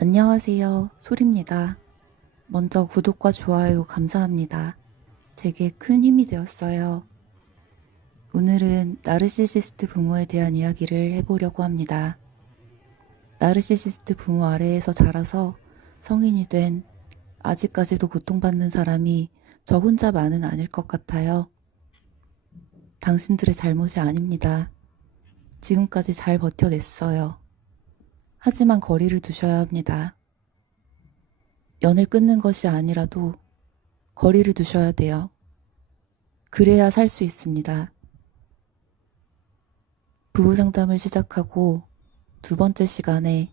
안녕하세요. 소리입니다. 먼저 구독과 좋아요 감사합니다. 제게 큰 힘이 되었어요. 오늘은 나르시시스트 부모에 대한 이야기를 해보려고 합니다. 나르시시스트 부모 아래에서 자라서 성인이 된 아직까지도 고통받는 사람이 저 혼자만은 아닐 것 같아요. 당신들의 잘못이 아닙니다. 지금까지 잘 버텨냈어요. 하지만 거리를 두셔야 합니다. 연을 끊는 것이 아니라도 거리를 두셔야 돼요. 그래야 살 수 있습니다. 부부 상담을 시작하고 두 번째 시간에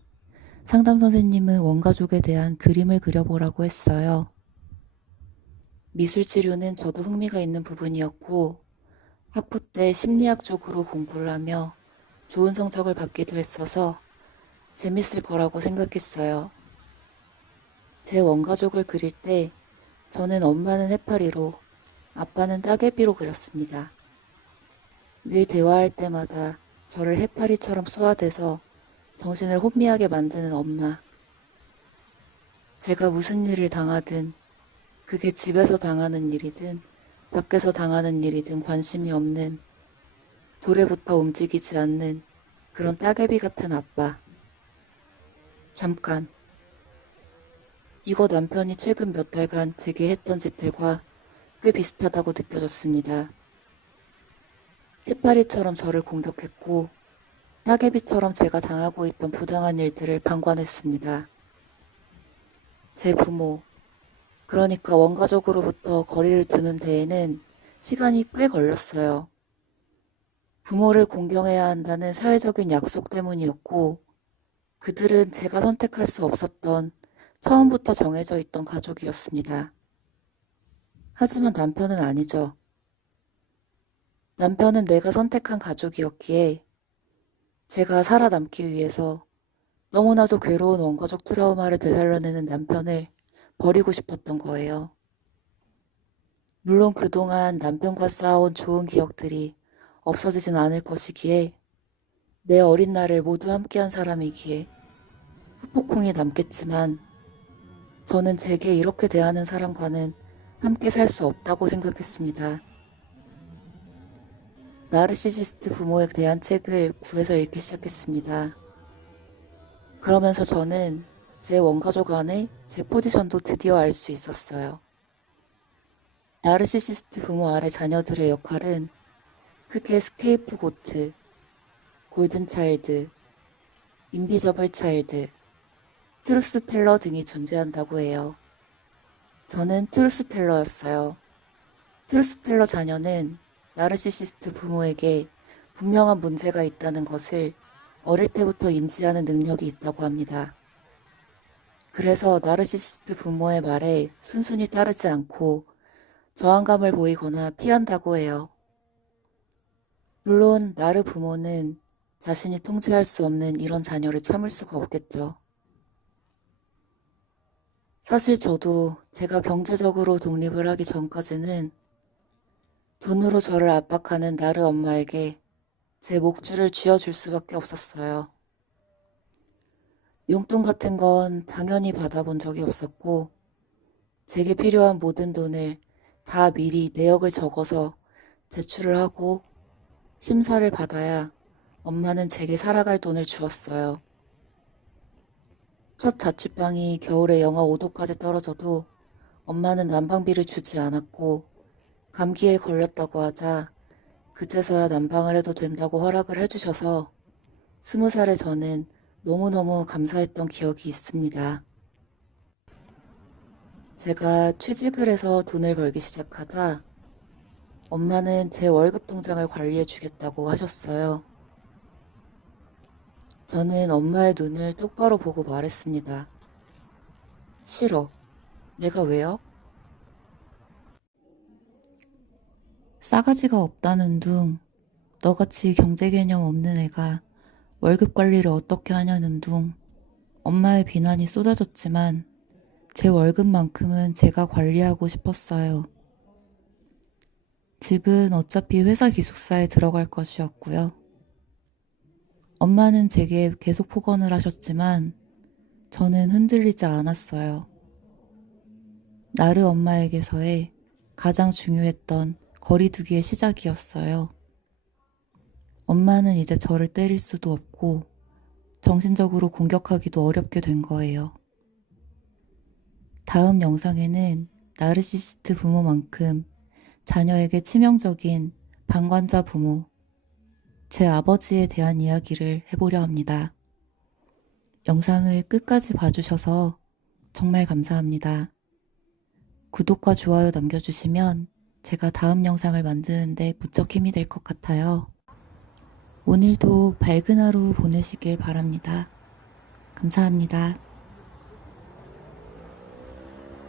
상담 선생님은 원가족에 대한 그림을 그려보라고 했어요. 미술 치료는 저도 흥미가 있는 부분이었고 학부 때 심리학 쪽으로 공부를 하며 좋은 성적을 받기도 했어서 재밌을 거라고 생각했어요. 제 원가족을 그릴 때 저는 엄마는 해파리로 아빠는 따개비로 그렸습니다. 늘 대화할 때마다 저를 해파리처럼 쏘아대서 정신을 혼미하게 만드는 엄마. 제가 무슨 일을 당하든 그게 집에서 당하는 일이든 밖에서 당하는 일이든 관심이 없는 돌에부터 움직이지 않는 그런 따개비 같은 아빠. 잠깐. 이거 남편이 최근 몇 달간 제게 했던 짓들과 꽤 비슷하다고 느껴졌습니다. 해파리처럼 저를 공격했고 따개비처럼 제가 당하고 있던 부당한 일들을 방관했습니다. 제 부모, 그러니까 원가족으로부터 거리를 두는 데에는 시간이 꽤 걸렸어요. 부모를 공경해야 한다는 사회적인 약속 때문이었고 그들은 제가 선택할 수 없었던 처음부터 정해져 있던 가족이었습니다. 하지만 남편은 아니죠. 남편은 내가 선택한 가족이었기에 제가 살아남기 위해서 너무나도 괴로운 원가족 트라우마를 되살려내는 남편을 버리고 싶었던 거예요. 물론 그동안 남편과 쌓아온 좋은 기억들이 없어지진 않을 것이기에 내 어린 날을 모두 함께한 사람이기에 후폭풍이 남겠지만 저는 제게 이렇게 대하는 사람과는 함께 살 수 없다고 생각했습니다. 나르시시스트 부모에 대한 책을 구해서 읽기 시작했습니다. 그러면서 저는 제 원가족 안에 제 포지션도 드디어 알 수 있었어요. 나르시시스트 부모 아래 자녀들의 역할은 크게 스케이프 고트, 골든 차일드, 인비저블 차일드, 트루스텔러 등이 존재한다고 해요. 저는 트루스텔러였어요. 트루스텔러 자녀는 나르시시스트 부모에게 분명한 문제가 있다는 것을 어릴 때부터 인지하는 능력이 있다고 합니다. 그래서 나르시시스트 부모의 말에 순순히 따르지 않고 저항감을 보이거나 피한다고 해요. 물론 나르 부모는 자신이 통제할 수 없는 이런 자녀를 참을 수가 없겠죠. 사실 저도 제가 경제적으로 독립을 하기 전까지는 돈으로 저를 압박하는 나르 엄마에게 제 목줄을 쥐어줄 수밖에 없었어요. 용돈 같은 건 당연히 받아본 적이 없었고 제게 필요한 모든 돈을 다 미리 내역을 적어서 제출을 하고 심사를 받아야 엄마는 제게 살아갈 돈을 주었어요. 첫 자취방이 겨울에 영하 5도까지 떨어져도 엄마는 난방비를 주지 않았고 감기에 걸렸다고 하자 그제서야 난방을 해도 된다고 허락을 해주셔서 20살의 저는 너무너무 감사했던 기억이 있습니다. 제가 취직을 해서 돈을 벌기 시작하자 엄마는 제 월급 통장을 관리해 주겠다고 하셨어요. 저는 엄마의 눈을 똑바로 보고 말했습니다. 싫어. 내가 왜요? 싸가지가 없다는 둥, 너같이 경제 개념 없는 애가 월급 관리를 어떻게 하냐는 둥, 엄마의 비난이 쏟아졌지만 제 월급만큼은 제가 관리하고 싶었어요. 집은 어차피 회사 기숙사에 들어갈 것이었고요. 엄마는 제게 계속 폭언을 하셨지만 저는 흔들리지 않았어요. 나르 엄마에게서의 가장 중요했던 거리두기의 시작이었어요. 엄마는 이제 저를 때릴 수도 없고 정신적으로 공격하기도 어렵게 된 거예요. 다음 영상에는 나르시시스트 부모만큼 자녀에게 치명적인 방관자 부모, 제 아버지에 대한 이야기를 해보려 합니다. 영상을 끝까지 봐주셔서 정말 감사합니다. 구독과 좋아요 남겨주시면 제가 다음 영상을 만드는데 무척 힘이 될 것 같아요. 오늘도 밝은 하루 보내시길 바랍니다. 감사합니다.